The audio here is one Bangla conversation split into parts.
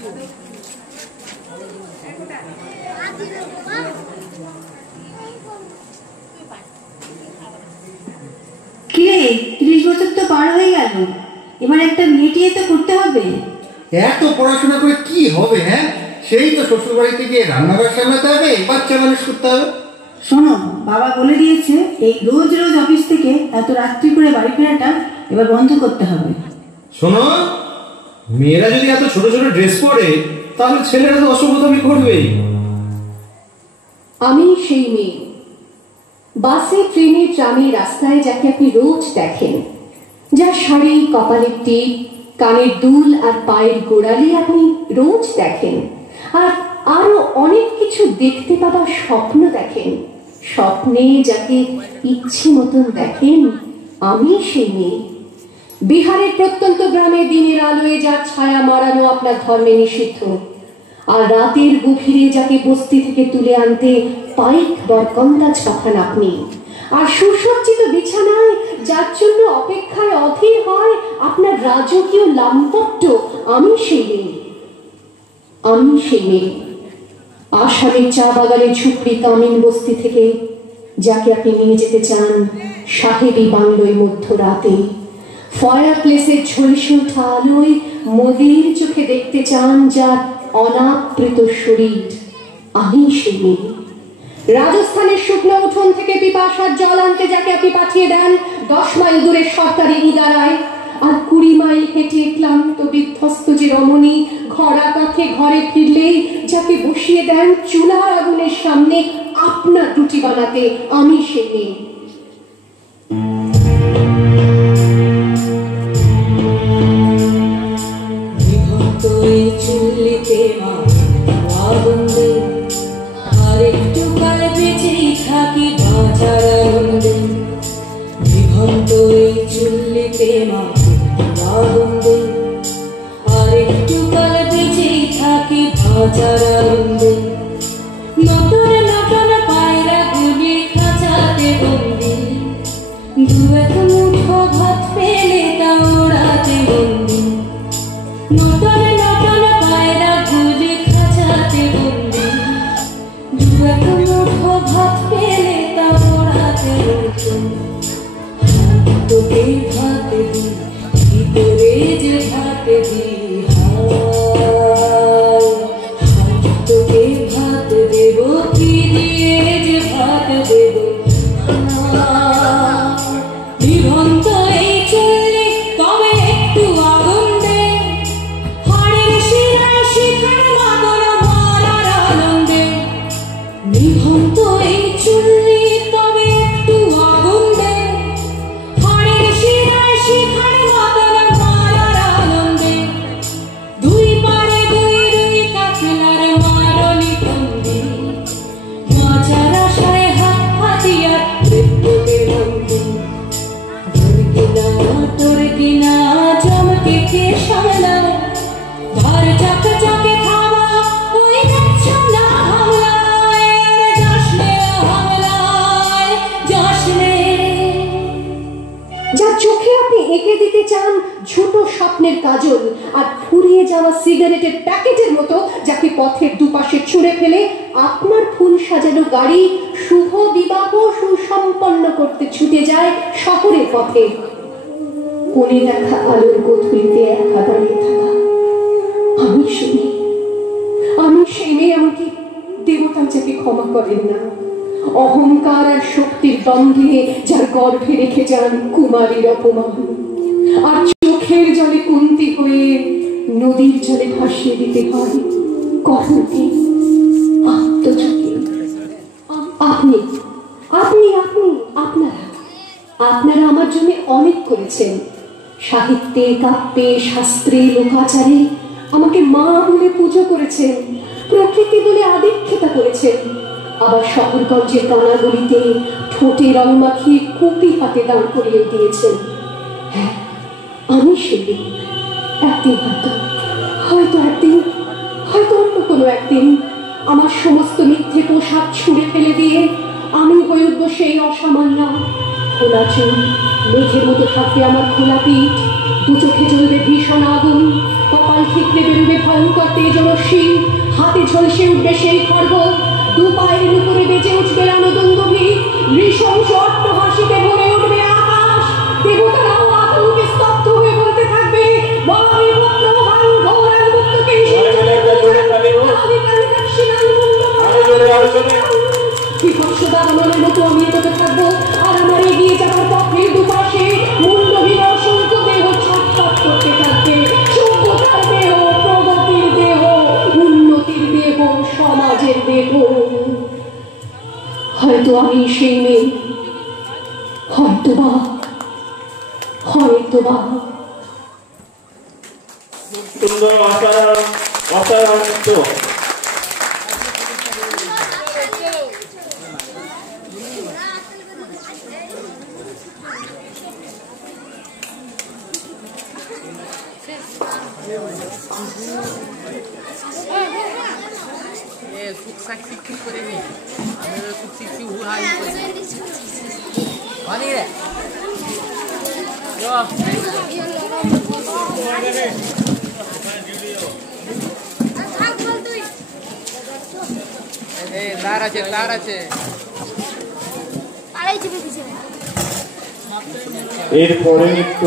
কি রে, 30 বছর তো পার হয়ে গেল, এবার একটা মেয়েটিয়ে তো করতে হবে। এত পড়াশোনা করে কি হবে? হ্যাঁ, সেই তো শ্বশুর বাড়িতে গিয়ে রান্নাঘর সামলাতে হবে, বাচ্চা মানুষ করতে হবে। শোনো, বাবা বলে দিয়েছে এই রোজ রোজ অফিস থেকে এত রাত্রি করে বাড়ি ফেরাটা এবার বন্ধ করতে হবে। শোনো, মেয়েরা যদি এত ছোট ছোট ড্রেস পরে তাহলে ছেলেরা তো অসভ্যতামি করবেই। আমি সেই মেয়ে, বাসে, ট্রেনে, ট্রামে, রাস্তায় যাকে আপনি রোজ দেখেন, যার শাড়ি, কপালের টিপ, কানের দুল আর পায়ের গোড়ালি আপনি রোজ দেখেন, আর আরো অনেক কিছু দেখতে পাবার স্বপ্ন দেখেন। স্বপ্নে যাকে ইচ্ছে মতন দেখেন, আমি সেই মেয়ে। বিহারের প্রত্যন্ত গ্রামে দিনের আলোয় যার ছায়া মারানো আপনার ধর্মে নিষিদ্ধ, আর রাতের গভীরে যাকে বস্তি থেকে তুলে আনতে পাইক বরকন্দাজ পাঠান আপনি, আর সুসজ্জিত বিছানায় যার জন্য অপেক্ষায় অধীর হয় আপনার রাজকীয় লাম্পট্য, আমি সেই মেয়ে। আমি সেই মেয়ে, আসামের চা বাগানের ঝুপড়ি তামিল বস্তি থেকে যাকে আপনি নিয়ে যেতে চান সাহেবী বাংলোয় মধ্যরাতে, ফায়ার প্লেসের ঝলসে ওঠা আলোয় মোদির চোখে দেখতে চান যার অনাবৃত শরীর, আমি সেই মেয়ে। রাজস্থানের শুকনো উঠোন থেকে পিপাসার জল আনতে যাকে আপনি পাঠিয়ে দেন 10 মাইল দূরের সরকারি ইদারায়, আর 20 মাইল হেঁটে ক্লান্ত বিধ্বস্ত যে রমণী ঘরা কাঁথে ঘরে ফিরলেই যাকে বসিয়ে দেন চুলার আগুনের সামনে আপনার রুটি বানাতে, আমি সেই মেয়ে। আরেকটু কাল বেঁচেই থাকি বাঁচার আনন্দে, বিভক্ত এই চুল্লিতে আনন্দে, আরেকটু কাল বেঁচেই থাকি বাঁচার আনন্দে। নটন নটন পায়রা গুলি খাঁচাতে বন্দি, দু এক মুঠো ভাত পেলে তা ওড়াতে বন্দি। নটন নটন পায়রা গুলি খাঁচাতে বন্দি, দু এক মুঠো ভাত পেলে তা ওড়াতে বন্দি। তোকে ভাত দি, ভিতরে যে ভাত দি, তোকে ভাত দেব, কি দিয়ে যে ভাত দেব। বিভন্ত এই চুল্লি তবে একটু আগুন দে, হাড়ের শিরায় শিখার মাদন মারার আনন্দে। বিভন্ত এই চুল্লি তবে একটু আগুন দে, হাড়ের শিরায় শিখার মাদন মারার আনন্দে। দুই পারে দুই দুই কাফেলার মারলি বন্দি, বাঁচার আশায় হাত হাতিয়ার মৃত্যুকে বন্দি। তোর কিনা চমকে কে সামলায়, ঘর চাকে চাকে খাওয়া ওই যাচ্ছ না হামলায়, যাসনে হামলায় যাসনে। যার চোখে আপনি এঁকে দিতে চান ছোট স্বপ্নের কাজল, আর ফুরিয়ে যাওয়া সিগারেটের প্যাকেটের মতো যাকে পথের দুপাশে ছুঁড়ে ফেলে আপনার ফুল সাজানো গাড়ি শুভ বিবাহ সুসম্পন্ন করতে ছুটে যায় শহরের পথে। কোণে দেখা আলোর গধূলিতে একা দাঁড়িয়ে থাকা, আমি সেই মেয়ে। আমি সেই মেয়ে, আমাকে দেবতা যাকে ক্ষমা করেন না, অহংকার আর শক্তির দ্বন্দ্বে যার গর্ভে রেখে যান কুমারীর অপমান, আর চোখের জলে কুন্তি হয়ে নদীর জলে ভাসিয়ে দিতে হয় কর্ণকে, আত্মযোগে। আপনি আপনি আপনি আপনারা আপনারা আমার জন্য অনেক করেছেন। সাহিত্যে, কাব্যে, শাস্ত্রে, লোকাচারে আমাকে মা বলে পুজো করেছেন, প্রকৃতি বলে আদিক্ষেতা করেছেন। আবার শহরগঞ্জের কানাগলিতে ঠোঁটে রং মাখিয়ে কুপি হাতে দাঁড় করিয়ে দিয়েছেন। হ্যাঁ, আমি সেই একদিন হয়তো অন্য কোনো একদিন আমার সমস্ত মিথ্যে পোশাক ছুঁড়ে ফেলে দিয়ে আমি হয়ে উঠবো সেই অসামান্য। খোলা চুল, মেঘের মতো থাকবে আমার খোলা পিঠ, দু চোখে জ্বলবে ভীষণ আগুন, কপাল ঠিকরে বেরোবে ভয় ভয়ঙ্কর তেজস্বী, হাতে ঝলসে উঠবে সেই খড়গ, দু পায়ের উপরে বেজে উঠবে রণদুন্দুভি, নৃশংস অট্টহাসিতে ভরে উঠবে আকাশ। দেবতারাও আতঙ্কে স্তব্ধ হয়ে বলতে থাকবে, বলামি পুত্র ভাং ঘোরাং মুক্তকে বিভৎসতা দমনের মতো আমি এগোতে থাকবো, আর আমার এগিয়ে যাওয়ার পথের দুপাশে মুন্ডহীন অসংখ্য দেহ ছটফট করতে থাকবে। সভ্যতার দেহ, প্রগতির দেহ, উন্নতির দেহ, সমাজের দেহ। হয়তো আমি সেই মেয়ে, হয়তোবা সুন্দর অসাধারণ অসাধারণ নৃত্য। এরপরে নৃত্য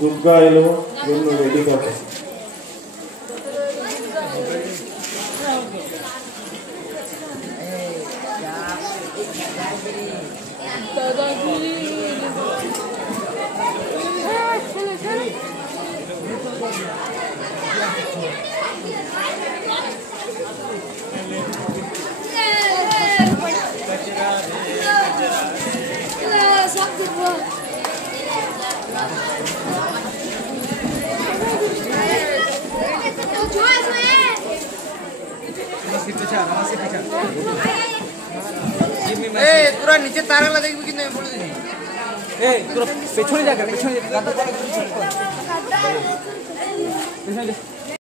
দুর্গা এলো জন্য রেডি করে। তোরা নিচে তারাগুলো দেখবি কিন্তু আমি বলে দিই, তোরা পেছনে যা, পেছনে